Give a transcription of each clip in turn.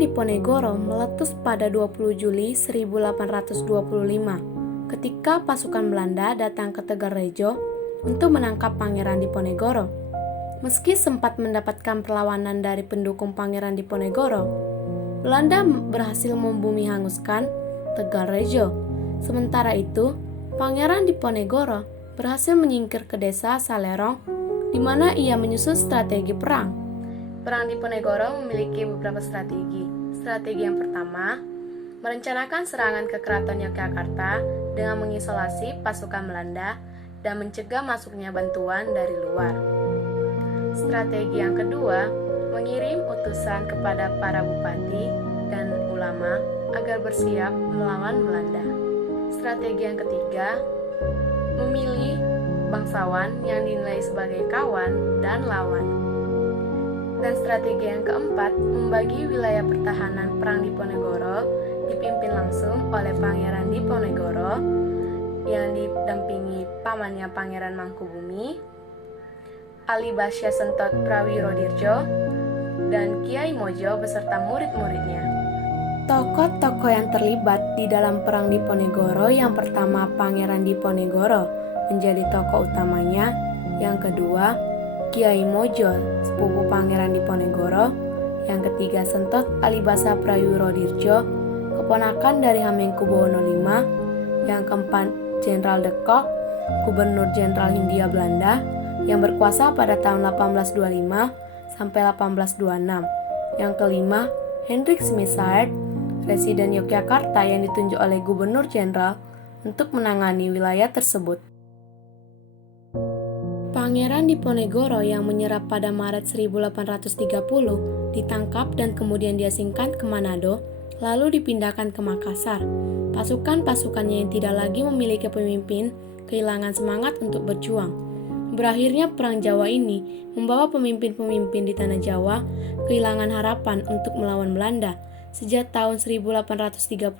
Diponegoro meletus pada 20 Juli 1825 ketika pasukan Belanda datang ke Tegalrejo untuk menangkap Pangeran Diponegoro. Meski sempat mendapatkan perlawanan dari pendukung Pangeran Diponegoro, Belanda berhasil membumi hanguskan Tegalrejo. Sementara itu, Pangeran Diponegoro berhasil menyingkir ke desa Salerong, di mana ia menyusun strategi perang. Perang Diponegoro memiliki beberapa strategi. Strategi yang pertama, merencanakan serangan ke Keraton Yogyakarta dengan mengisolasi pasukan Belanda dan mencegah masuknya bantuan dari luar. Strategi yang kedua, mengirim utusan kepada para bupati dan ulama agar bersiap melawan Belanda. Strategi yang ketiga, memilih bangsawan yang dinilai sebagai kawan dan lawan. Dan strategi yang keempat, membagi wilayah pertahanan Perang Diponegoro dipimpin langsung oleh Pangeran Diponegoro yang didampingi pamannya Pangeran Mangkubumi, Ali Basya Sentot Prawirodirjo, dan Kiai Mojo beserta murid-muridnya. Tokoh-tokoh yang terlibat di dalam Perang Diponegoro, yang pertama Pangeran Diponegoro menjadi tokoh utamanya, yang kedua Kiai Mojo, sepupu Pangeran Diponegoro, yang ketiga Sentot Alibasa Prawirodirjo, keponakan dari Hamengkubuwono V, yang keempat Jenderal de Kock, Gubernur Jenderal Hindia Belanda, yang berkuasa pada tahun 1825 sampai 1826, yang kelima Hendrik Smissaert, Residen Yogyakarta yang ditunjuk oleh Gubernur Jenderal untuk menangani wilayah tersebut. Pangeran Diponegoro yang menyerah pada Maret 1830 ditangkap dan kemudian diasingkan ke Manado, lalu dipindahkan ke Makassar. Pasukan-pasukannya yang tidak lagi memiliki pemimpin kehilangan semangat untuk berjuang. Berakhirnya Perang Jawa ini membawa pemimpin-pemimpin di tanah Jawa kehilangan harapan untuk melawan Belanda. Sejak tahun 1832,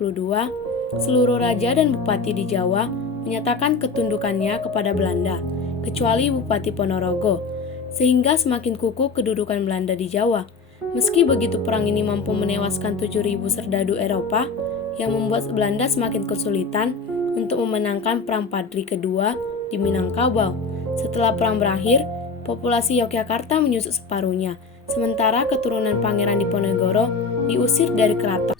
seluruh raja dan bupati di Jawa menyatakan ketundukannya kepada Belanda, kecuali Bupati Ponorogo, sehingga semakin kukuh kedudukan Belanda di Jawa. Meski begitu, perang ini mampu menewaskan 7.000 serdadu Eropa yang membuat Belanda semakin kesulitan untuk memenangkan Perang Padri kedua di Minangkabau. Setelah perang berakhir, populasi Yogyakarta menyusut separuhnya, sementara keturunan Pangeran Diponegoro diusir dari keraton.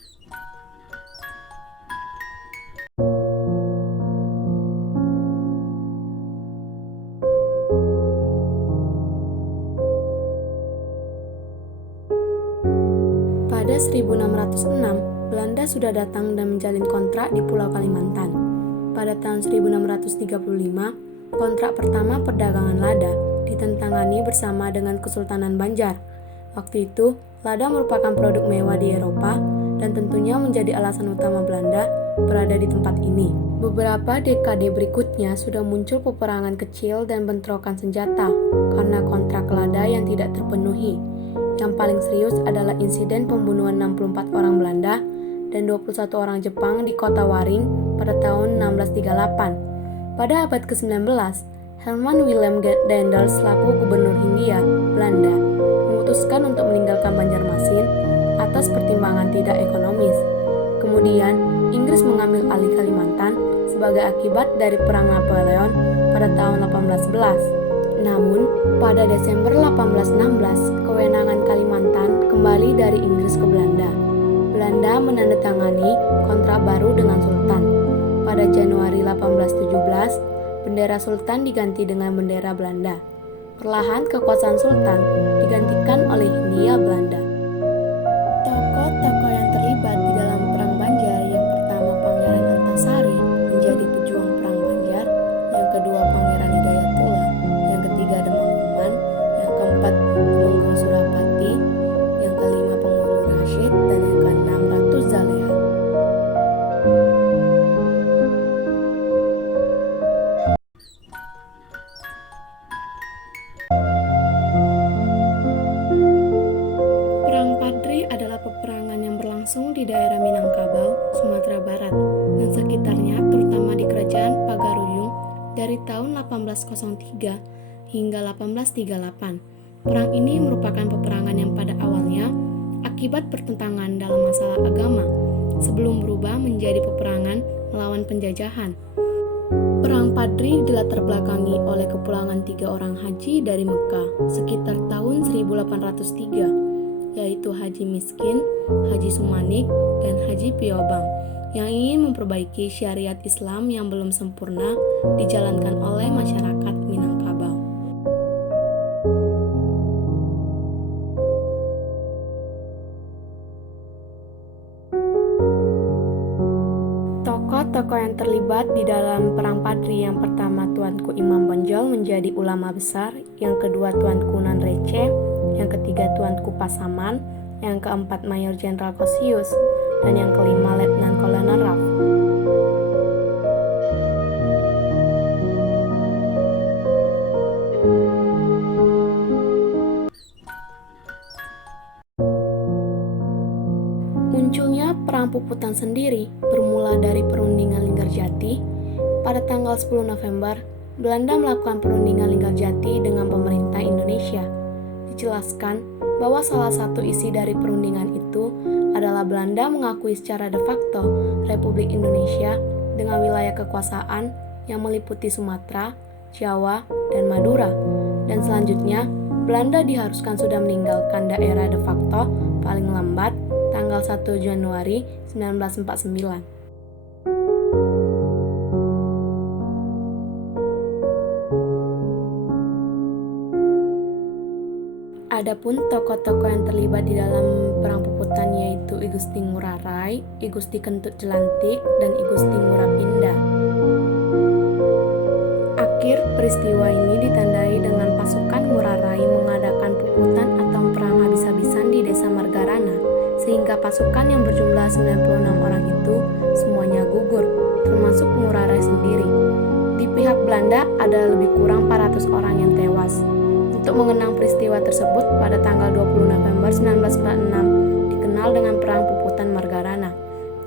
Pada 1606, Belanda sudah datang dan menjalin kontrak di Pulau Kalimantan. Pada tahun 1635, kontrak pertama perdagangan lada ditentangani bersama dengan Kesultanan Banjar. Waktu itu, lada merupakan produk mewah di Eropa dan tentunya menjadi alasan utama Belanda berada di tempat ini. Beberapa dekade berikutnya sudah muncul peperangan kecil dan bentrokan senjata karena kontrak lada yang tidak terpenuhi. Yang paling serius adalah insiden pembunuhan 64 orang Belanda dan 21 orang Jepang di kota Waring pada tahun 1638. Pada abad ke-19, Herman Willem Daendels selaku Gubernur Hindia Belanda memutuskan untuk meninggalkan Banjarmasin atas pertimbangan tidak ekonomis. Kemudian, Inggris mengambil alih Kalimantan sebagai akibat dari Perang Napoleon pada tahun 1811. Namun, pada Desember 1816, kewenangan Kalimantan kembali dari Inggris ke Belanda. Belanda menandatangani kontrak baru dengan Sultan. Pada Januari 1817, bendera Sultan diganti dengan bendera Belanda. Perlahan kekuasaan Sultan digantikan oleh Hindia Belanda. Tokoh-tokoh yang terlibat di dalam Perang Banjar, yang pertama Pangeran Antasari menjadi pejuang Perang Banjar, yang kedua Pangeran Hidayatullah, yang ketiga Demangumban, yang keempat Temenggung Surapati, yang kelima Pengulu Rashid, dan yang keenam Ratu Zaleha. Perang Padri adalah peperangan yang berlangsung di daerah Minangkabau, Sumatera Barat, dan sekitarnya, terutama di Kerajaan Pagaruyung dari tahun 1803 hingga 1838. Perang ini merupakan peperangan yang pada awalnya akibat pertentangan dalam masalah agama, sebelum berubah menjadi peperangan melawan penjajahan. Perang Padri dilatar belakangi oleh kepulangan 3 orang haji dari Mekah sekitar tahun 1803, yaitu Haji Miskin, Haji Sumanik, dan Haji Piobang, yang ingin memperbaiki syariat Islam yang belum sempurna dijalankan oleh masyarakat Minangkabau. Tokoh-tokoh yang terlibat di dalam Perang Padri, yang pertama Tuanku Imam Bonjol menjadi ulama besar, yang kedua Tuanku Nan Receh, yang ketiga Tuanku Pasaman, yang keempat Mayor Jenderal Kosius, dan yang kelima Letnan Kolonel Raf. Munculnya Perang Puputan sendiri bermula dari perundingan Linggarjati. Pada tanggal 10 November, Belanda melakukan perundingan Linggarjati dengan pemerintah Indonesia. Dijelaskan bahwa salah satu isi dari perundingan itu adalah Belanda mengakui secara de facto Republik Indonesia dengan wilayah kekuasaan yang meliputi Sumatera, Jawa, dan Madura. Dan selanjutnya, Belanda diharuskan sudah meninggalkan daerah de facto paling lambat tanggal 1 Januari 1949. Adapun tokoh-tokoh yang terlibat di dalam Perang Puputan yaitu I Gusti Ngurah Rai, I Gusti Kentut Jelantik, dan I Gusti Ngurah Pindah. Akhir peristiwa ini ditandai dengan pasukan Ngurah Rai mengadakan puputan atau perang habis-habisan di desa Margarana, sehingga pasukan yang berjumlah 96 orang itu semuanya gugur, termasuk Ngurah Rai sendiri. Di pihak Belanda ada lebih kurang 400 orang yang tewas. Untuk mengenang peristiwa tersebut, pada tanggal 20 November 1946 dikenal dengan Perang Puputan Margarana.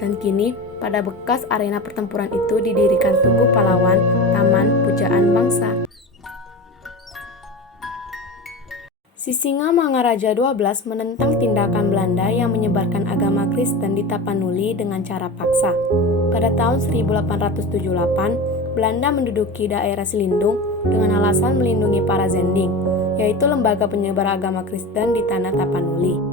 Dan kini, pada bekas arena pertempuran itu didirikan Tugu Pahlawan, Taman Pujaan Bangsa. Sisingamangaraja XII menentang tindakan Belanda yang menyebarkan agama Kristen di Tapanuli dengan cara paksa. Pada tahun 1878, Belanda menduduki daerah Selindung dengan alasan melindungi para Zending, yaitu lembaga penyebar agama Kristen di tanah Tapanuli.